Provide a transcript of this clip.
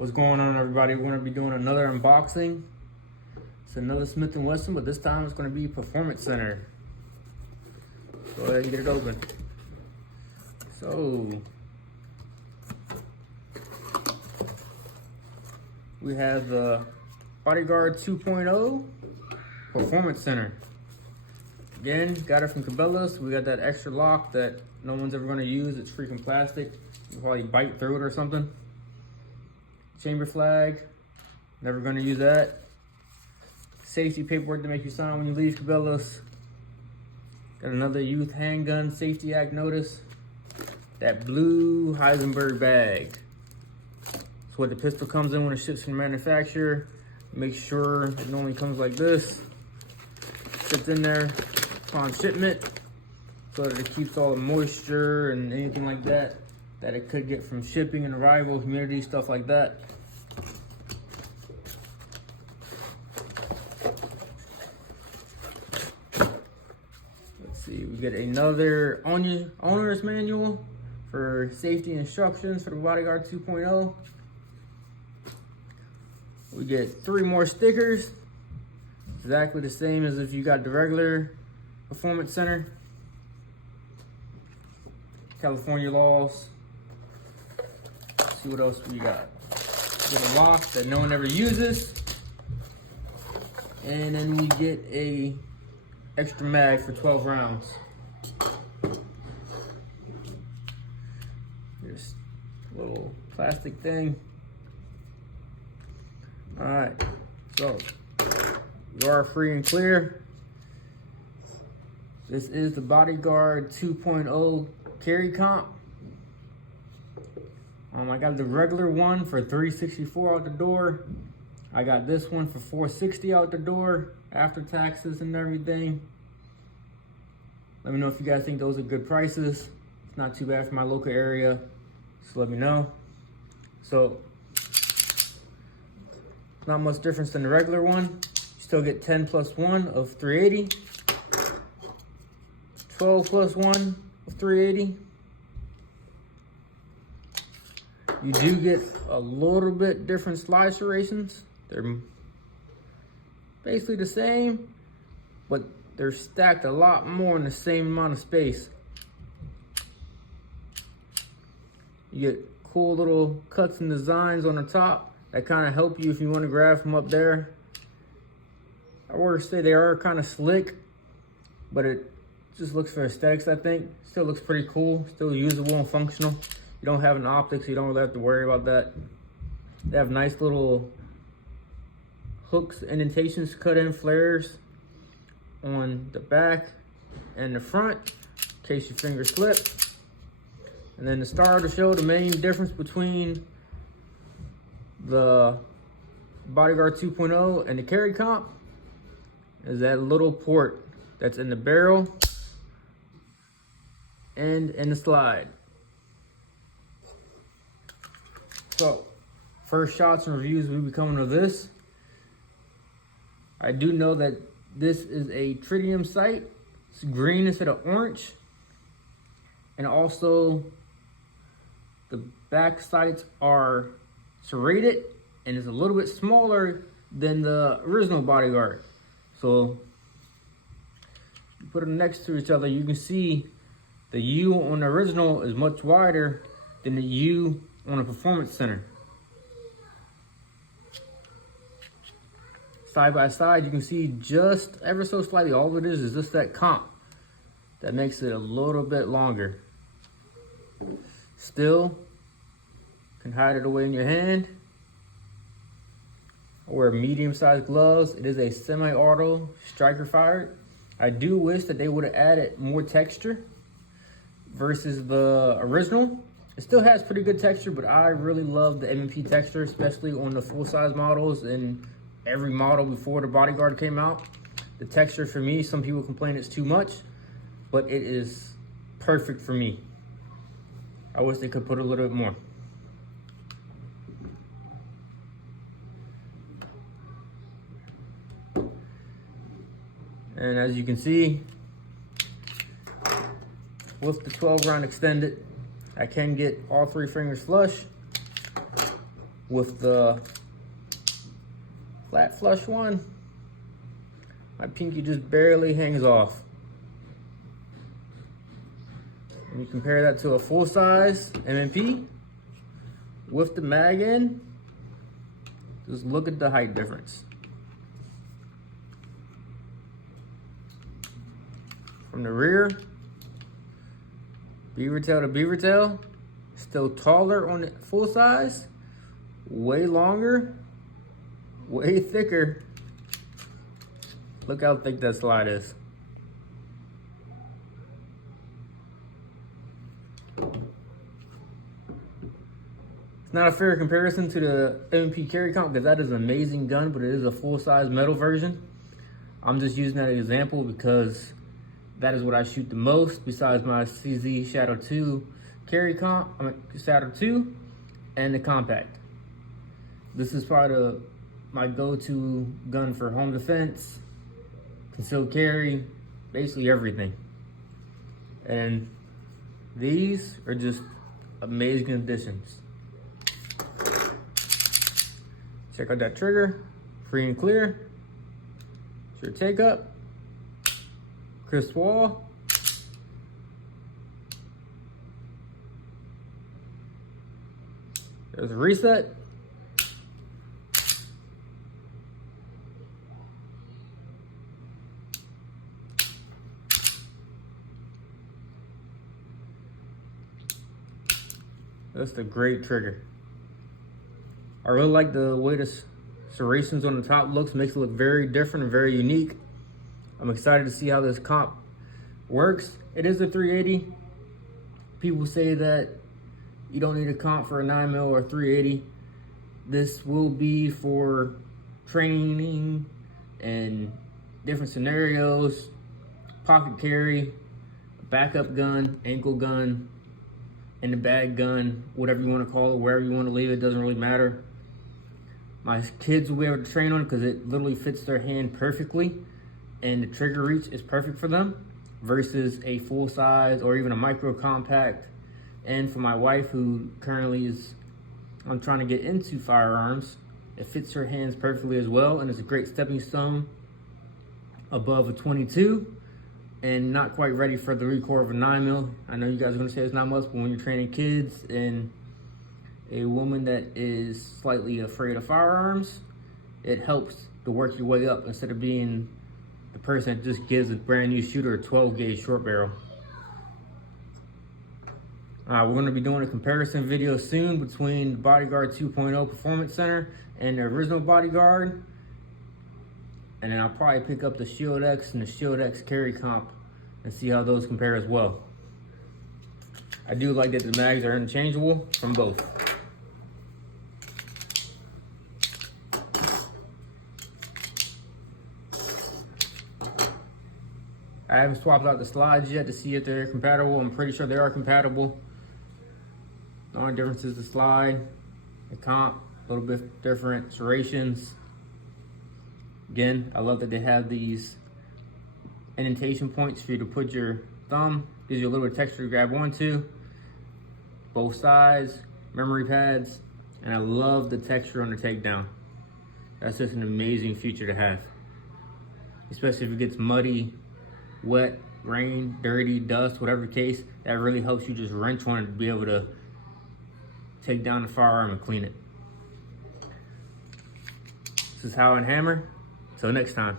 What's going on, everybody? We're going to be doing another unboxing. It's another Smith & Wesson, but this time it's going to be Performance Center. Go ahead and get it open. So we have the Bodyguard 2.0 Performance Center. Again, got it from Cabela's. We got that extra lock that no one's ever going to use. It's freaking plastic. You'll probably bite through it or something. Chamber flag. Never going to use that. Safety paperwork to make you sign when you leave Cabela's. Got another Youth Handgun Safety Act notice. That blue Heisenberg bag. It's what the pistol comes in when it ships from the manufacturer. Make sure it normally comes like this. Sits in there upon shipment so that it keeps all the moisture and anything like that it could get from shipping and arrival, humidity, stuff like that. Let's see, we get another owner's manual for safety instructions for the Bodyguard 2.0. We get 3 more stickers, exactly the same as if you got the regular Performance Center. California laws. Let's see what else we got. Get a lock that no one ever uses. And then we get a extra mag for 12 rounds. Here's a little plastic thing. All right, so you are free and clear. This is the Bodyguard 2.0 carry comp. I got the regular one for $364 out the door. I got this one for $460 out the door after taxes and everything. Let me know if you guys think those are good prices. It's not too bad for my local area. Just let me know. So, not much difference than the regular one. You still get 10 plus 1 of 380. 12 plus 1 of 380. You do get a little bit different slide serrations. They're basically the same, but they're stacked a lot more in the same amount of space. You get cool little cuts and designs on the top that kind of help you if you want to grab from up there. I would say they are kind of slick, but it just looks for aesthetics, I think. Still looks pretty cool, still usable and functional. You don't have an optic, so you don't really have to worry about that. They have nice little hooks, indentations, cut-in flares on the back and the front in case your finger slip. And then the star of the show, the main difference between the Bodyguard 2.0 and the carry comp is that little port that's in the barrel and in the slide. So, first shots and reviews will be coming of this. I do know that this is a tritium sight. It's green instead of orange. And also, the back sights are serrated and it's a little bit smaller than the original Bodyguard. So, you put them next to each other, you can see the U on the original is much wider than the U on a Performance Center. Side by side, you can see just ever so slightly, all it is just that comp that makes it a little bit longer. Still, can hide it away in your hand. I wear medium-sized gloves. It is a semi-auto striker fired. I do wish that they would have added more texture versus the original. It still has pretty good texture, but I really love the M&P texture, especially on the full-size models and every model before the Bodyguard came out. The texture for me, some people complain it's too much, but it is perfect for me. I wish they could put a little bit more. And as you can see, with the 12 round extended, I can get all 3 fingers flush. With the flat flush one, my pinky just barely hangs off. When you compare that to a full-size M&P with the mag in, just look at the height difference. From the rear, beaver tail to beaver tail, still taller on the full size, way longer, way thicker. Look how thick that slide is. It's not a fair comparison to the M&P carry comp because that is an amazing gun, but it is a full-size metal version. I'm just using that as an example because that is what I shoot the most besides my CZ Shadow 2 carry comp, Shadow 2 and the compact. This is probably my go-to gun for home defense, concealed carry, basically everything. And these are just amazing additions. Check out that trigger, free and clear. Sure take up, crisp wall. There's a reset. That's a great trigger. I really like the way the serrations on the top looks, makes it look very different and very unique. I'm excited to see how this comp works. It is a 380. People say that you don't need a comp for a 9mm or 380. This will be for training and different scenarios, pocket carry, backup gun, ankle gun, in the bag gun, whatever you want to call it, wherever you want to leave it, doesn't really matter. My kids will be able to train on it because it literally fits their hand perfectly and the trigger reach is perfect for them versus a full size or even a micro compact. And for my wife who currently I'm trying to get into firearms, it fits her hands perfectly as well and it's a great stepping stone above a 22 and not quite ready for the recoil of a 9mm. I know you guys are gonna say it's not much, but when you're training kids and a woman that is slightly afraid of firearms, it helps to work your way up instead of being the person that just gives a brand new shooter a 12 gauge short barrel. We're gonna be doing a comparison video soon between the Bodyguard 2.0 Performance Center and the original Bodyguard. And then I'll probably pick up the Shield X and the Shield X carry comp and see how those compare as well. I do like that the mags are interchangeable from both. I haven't swapped out the slides yet to see if they're compatible. I'm pretty sure they are compatible. The only difference is the slide, the comp, a little bit different serrations. Again, I love that they have these indentation points for you to put your thumb. Gives you a little bit of texture to grab onto. Both sides, memory pads, and I love the texture on the takedown. That's just an amazing feature to have. Especially if it gets muddy, wet, rain, dirty, dust, whatever the case, that really helps you just wrench on it to be able to take down the firearm and clean it. This is Howe and Hammer. Till next time.